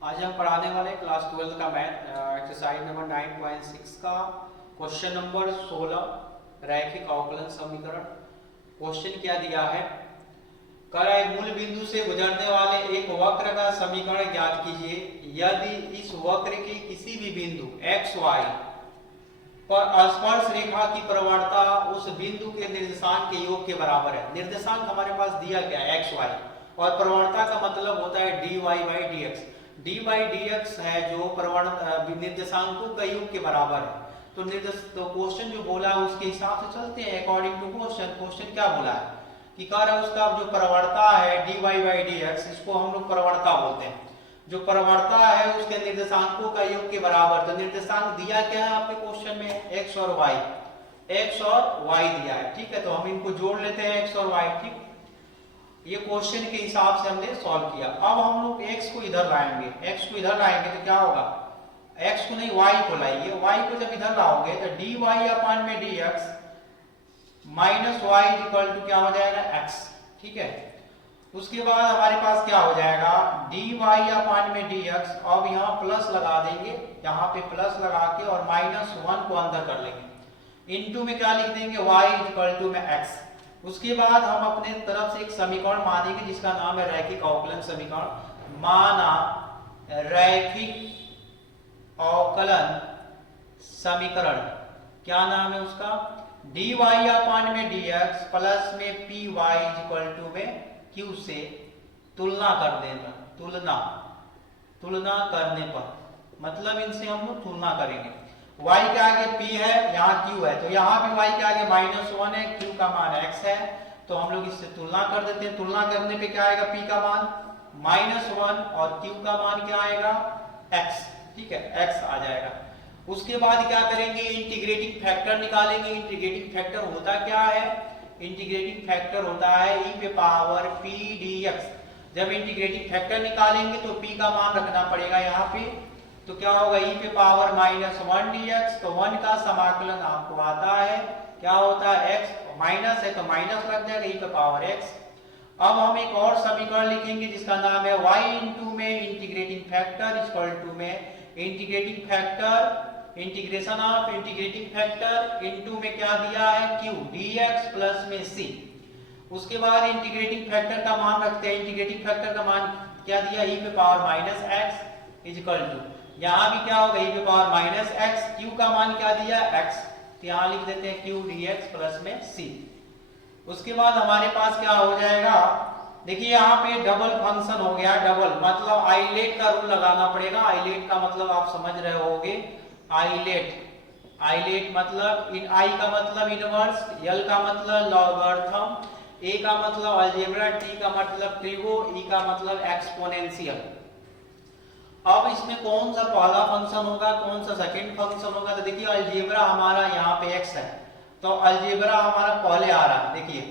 आज हम पढ़ाने वाले क्लास 12 का मैथ एक्सरसाइज नंबर 9.6 का क्वेश्चन नंबर 16 रैखिक अवकलन समीकरण। क्वेश्चन क्या दिया है, कह रहा है मूल बिंदु से गुजरने वाले एक वक्र का समीकरण ज्ञात कीजिए यदि इस वक्र के किसी भी बिंदु x y पर स्पर्श रेखा की प्रवणता उस बिंदु के निर्देशांक के योग के बराबर है। निर्देशांक हमारे पास दिया गया है x y और प्रवणता का मतलब होता है dy by dx। dy dx है जो निर्देशांकों का योग के बराबर है। तो क्वेश्चन जो बोला है उसके हिसाब से चलते हैं अकॉर्डिंग टू क्वेश्चन। क्वेश्चन क्या बोला है कि कह रहा है उसका जो प्रवणता है dy by dx, इसको हम लोग प्रवणता बोलते हैं। जो प्रवणता है उसके निर्देशांकों का योग के बराबर। तो निर्देशांक दिया क्या है आपके क्वेश्चन में, x और y दिया है। ठीक है, तो हम इनको जोड़ लेते हैं x और y। ठीक, ये क्वेश्चन के हिसाब से हमने सॉल्व किया। अब हम लोग x को इधर लाएंगे, x को इधर लाएंगे तो क्या होगा, x को नहीं y को लाइए। y को जब इधर लाओगे तो dy अपान में dx minus y equal to क्या हो जाएगा x। ठीक है, उसके बाद हमारे पास क्या हो जाएगा dy अपान में dx। अब यहाँ प्लस लगा देंगे, यहाँ पे प्लस लगा के और माइनस 1 को अंदर कर लेंगे। इनटू में क्या लिख देंगे y इक्वल टू में x। उसके बाद हम अपने तरफ से एक समीकरण मानेंगे जिसका नाम है रैखिक अवकलन समीकरण। माना रैखिक अवकलन समीकरण, क्या नाम है उसका, dy अपान में dx प्लस में py इक्वल टू में q से तुलना कर देना। तुलना करने पर मतलब इनसे हम लोग तुलना करेंगे। y के आगे p है, यहाँ q है, तो यहाँ भी y के आगे -1 है, q का मान x है। तो हम लोग इससे तुलना कर देते हैं। तुलना करने पे क्या आएगा, p का मान -1 और q का मान क्या आएगा x। ठीक है, x आ जाएगा। उसके बाद क्या करेंगे, इंटीग्रेटिंग फैक्टर निकालेंगे। इंटीग्रेटिंग फैक्टर होता क्या है, इंटीग्रेटिंग फैक्टर होता है e पे पावर p dx। जब इंटीग्रेटिंग फैक्टर निकालेंगे तो p का मान रखना पड़ेगा यहाँ पे, तो क्या होगा e पे पावर -1 dx। तो 1 का समाकलन आपको आता है, क्या होता है x, माइनस है तो माइनस लग जाएगा e पे पावर x। अब हम एक और समीकरण लिखेंगे जिसका नाम है y इंटू में इंटीग्रेटिंग फैक्टर इक्वल टू में integrating factor integration of integrating factor into में क्या दिया है q dx प्लस में c। उसके बाद इंटीग्रेटिंग फैक्टर का मान रखते हैं। इंटीग्रेटिंग फैक्टर का मान क्या दिया, e पे पावर -x इक्वल टू, यहाँ भी क्या होगा e पे पावर -x, q का मान क्या दिया x, तो यहाँ लिख देते हैं q dx प्लस में c। उसके बाद हमारे पास क्या हो जाएगा, देखिए यहाँ पे डबल फंक्शन हो गया। डबल मतलब आइलेट का रूल लगाना पड़ेगा। आइलेट का मतलब आप समझ रहे होगे, आइलेट मतलब इन i का मतलब इनवर्स, l का मतलब लॉगरिथम, a का मतलब अलजेब्रा, t का मतलब ट्रिगो, e का मतलब एक्सपोनेंशियल। अब इसमें कौन सा पहला फंक्शन होगा, कौन सा सेकंड फंक्शन होगा, तो देखिए अलजेब्रा हमारा यहाँ पे x है, तो अलजेब्रा हमारा पहले आ रहा है। देखिए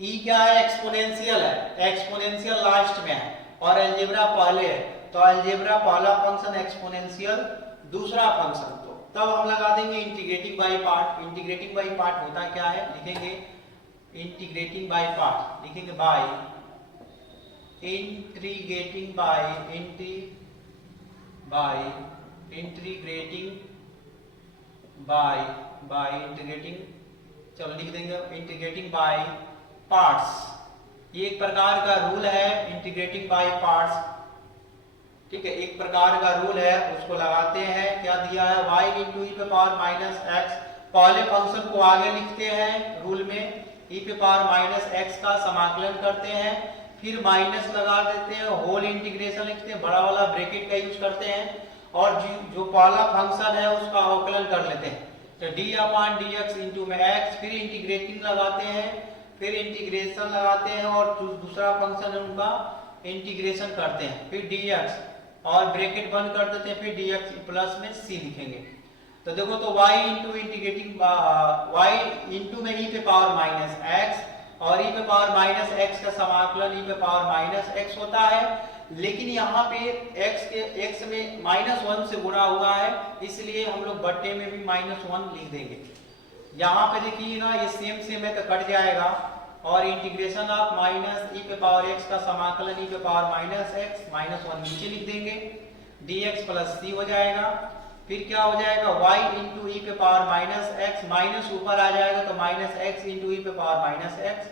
e क्या है, एक्सपोनेंशियल है, एक्सपोनेंशियल लास्ट में है और अलजेब्रा पहले है, तो अलजेब्रा पहला फंक्शन, एक्सपोनेंशियल दूसरा फंक्शन। तो तब हम लगा देंगे integrating by part. Integrating by part होता क्या है, लिखेंगे इंटीग्रेटिंग बाय पार्ट, लिखेंगे बाय इंटीग्रेटिंग बाय इंटीग्रेटिंग, चलो लिख देंगे इंटीग्रेटिंग बाय पार्ट्स। ये एक प्रकार का रूल है इंटीग्रेटिंग बाय पार्ट्स। ठीक है, एक प्रकार का रूल है, उसको लगाते हैं। क्या दिया है, y इंटू ई पे पावर -x। पहले फंक्शन को आगे लिखते हैं रूल में, e पे पावर -x का समाकलन करते हैं, फिर माइनस लगा देते हैं, होल इंटीग्रेशन लिखते हैं, बड़ा वाला ब्रैकेट का यूज करते हैं और जो पहला फंक्शन है उसका अवकलन कर लेते हैं। तो d अपान dx इंटू में x, फिर इंटीग्रेटिंग लगाते हैं, फिर इंटीग्रेशन लगाते हैं और दूसरा फंक्शन है उनका इंटीग्रेशन करते हैं, फिर dx और ब्रैकेट बंद कर देते हैं, फिर dx प्लस में c लिखेंगे। तो देखो, तो y into integrating y into में e पे पावर -x और e पे पावर -x का समाकलन e पे पावर -x होता है। लेकिन यहाँ पे x में -1 से गुणा हुआ है, इसलिए हम लोग बट्टे में भी -1 लिख देंगे। यहाँ पे देखिएगा ये सेम है तो कट जाएगा और इंटीग्रेशन ऑफ माइनस ई पे पावर एक्स का समाकलन ई पे power minus x minus one नीचे लिख देंगे। dx प्लस सी हो जाएगा। फिर क्या हो जाएगा y इंटू ई पे पावर माइनस एक्स, माइनस ऊपर आ जाएगा तो माइनस एक्स इंटू ई पे power minus x,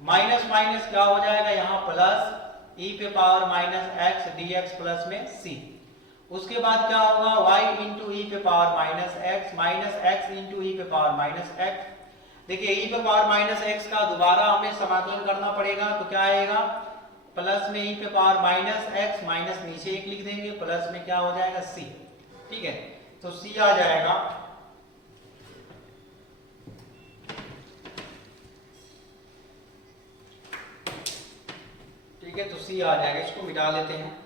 minus minus क्या हो जाएगा यहाँ प्लस ई पे power minus x dx plus में c। उसके बाद क्या होगा y इंटू ई पे power minus x, minus x into e पे पावर माइनस एक्स। देखिए ई पे पावर माइनस एक्स का दोबारा हमें समाकलन करना पड़ेगा तो क्या आएगा प्लस में ई पे पावर माइनस एक्स, माइनस नीचे एक लिख देंगे, प्लस में क्या हो जाएगा सी। ठीक है, तो सी आ जाएगा। ठीक है, तो सी आ जाएगा, इसको मिटा लेते हैं।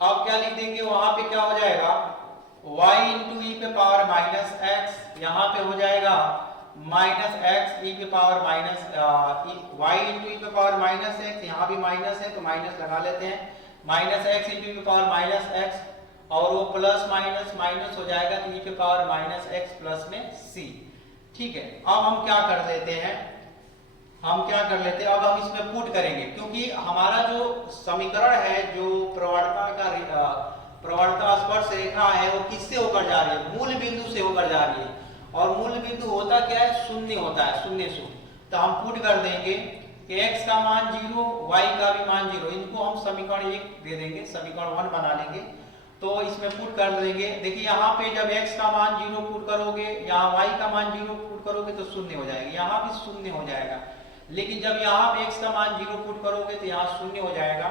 अब क्या लिख देंगे वहां पे क्या हो जाएगा y इंटू ई पे पावर माइनस एक्स, यहाँ पे हो जाएगा माइनस एक्स ई पे power minus y into e पे पावर माइनस एक्स, यहाँ भी माइनस है तो माइनस लगा लेते हैं, माइनस एक्स इंटू ई पे पावर माइनस एक्स, और वो प्लस माइनस माइनस हो जाएगा तो ई पे पावर माइनस एक्स प्लस में c। ठीक है, अब हम क्या कर लेते हैं, अब हम इसमें पुट करेंगे, क्योंकि हमारा जो समीकरण है, जो प्रवणता स्पर्श रेखा है, वो किससे होकर जा रही है, मूल बिंदु से होकर जा रही है, और मूल बिंदु होता क्या है, शून्य होता है, शून्य से। तो हम पुट कर देंगे कि x का मान 0, y का भी मान 0, इनको हम समीकरण 1 दे देंगे, समीकरण 1 बना लेंगे। तो इसमें पुट कर देंगे। देखिए यहाँ पे जब x का मान 0 पुट करोगे, यहाँ y का मान 0 पुट करोगे तो शून्य हो जाएगा, यहाँ भी शून्य हो जाएगा। लेकिन जब यहाँ पे x का मान 0 पुट करोगे तो यहाँ शून्य हो जाएगा,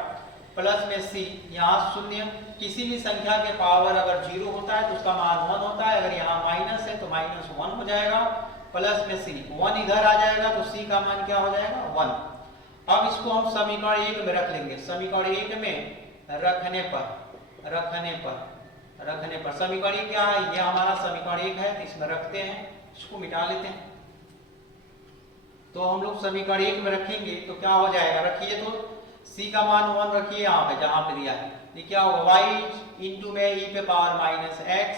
प्लस में c, यहाँ शून्य, किसी भी संख्या के पावर अगर 0 होता है तो उसका मान 1 होता है, अगर यहाँ माइनस है तो माइनस 1 हो जाएगा, प्लस में c, 1 इधर आ जाएगा तो c का मान क्या हो जाएगा 1। अब इसको हम समीकरण 1 में रख लेंगे, समीकरण 1 में रखने पर समीकरण क्या है, ये हमारा समीकरण 1 है, तो इसमें रखते हैं, इसको मिटा लेते हैं। तो हम लोग समीकरण 1 में रखेंगे तो क्या हो जाएगा, रखिए तो c का मान 1 रखिए यहाँ पे जहां पे दिया है, ये क्या होगा y इंटू में ई पे power minus x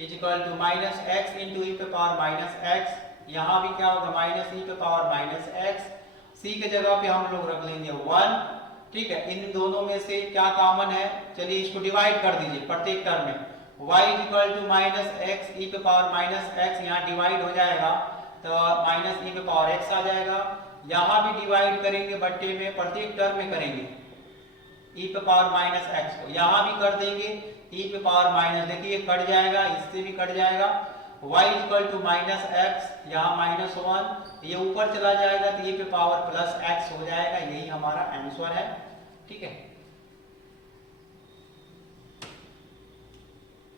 is equal to minus x into e पे पावर माइनस एक्स, यहाँ भी क्या होगा माइनस ई पे पावर माइनस एक्स, c के जगह पे हम लोग रख लेंगे 1। ठीक है, इन दोनों में से क्या कॉमन है, चलिए इसको डिवाइड कर दीजिए प्रत्येक टर्म में, y is equal to minus x e पे पावर माइनस एक्स, यहाँ डिवाइड हो जाएगा तो माइनस ई पे पावर एक्स आ जाएगा, यहाँ भी डिवाइड करेंगे बट्टे में, प्रत्येक टर्म में करेंगे ई पे पावर माइनस एक्स को, यहाँ भी कर देंगे ई पे पावर माइनस, देखिए कट जाएगा, इससे भी कट जाएगा, y equal to minus x, यहाँ माइनस 1, ये ऊपर चला जाएगा तो ई पे पावर प्लस एक्स हो जाएगा, यही हमारा आंसर है। ठीक है।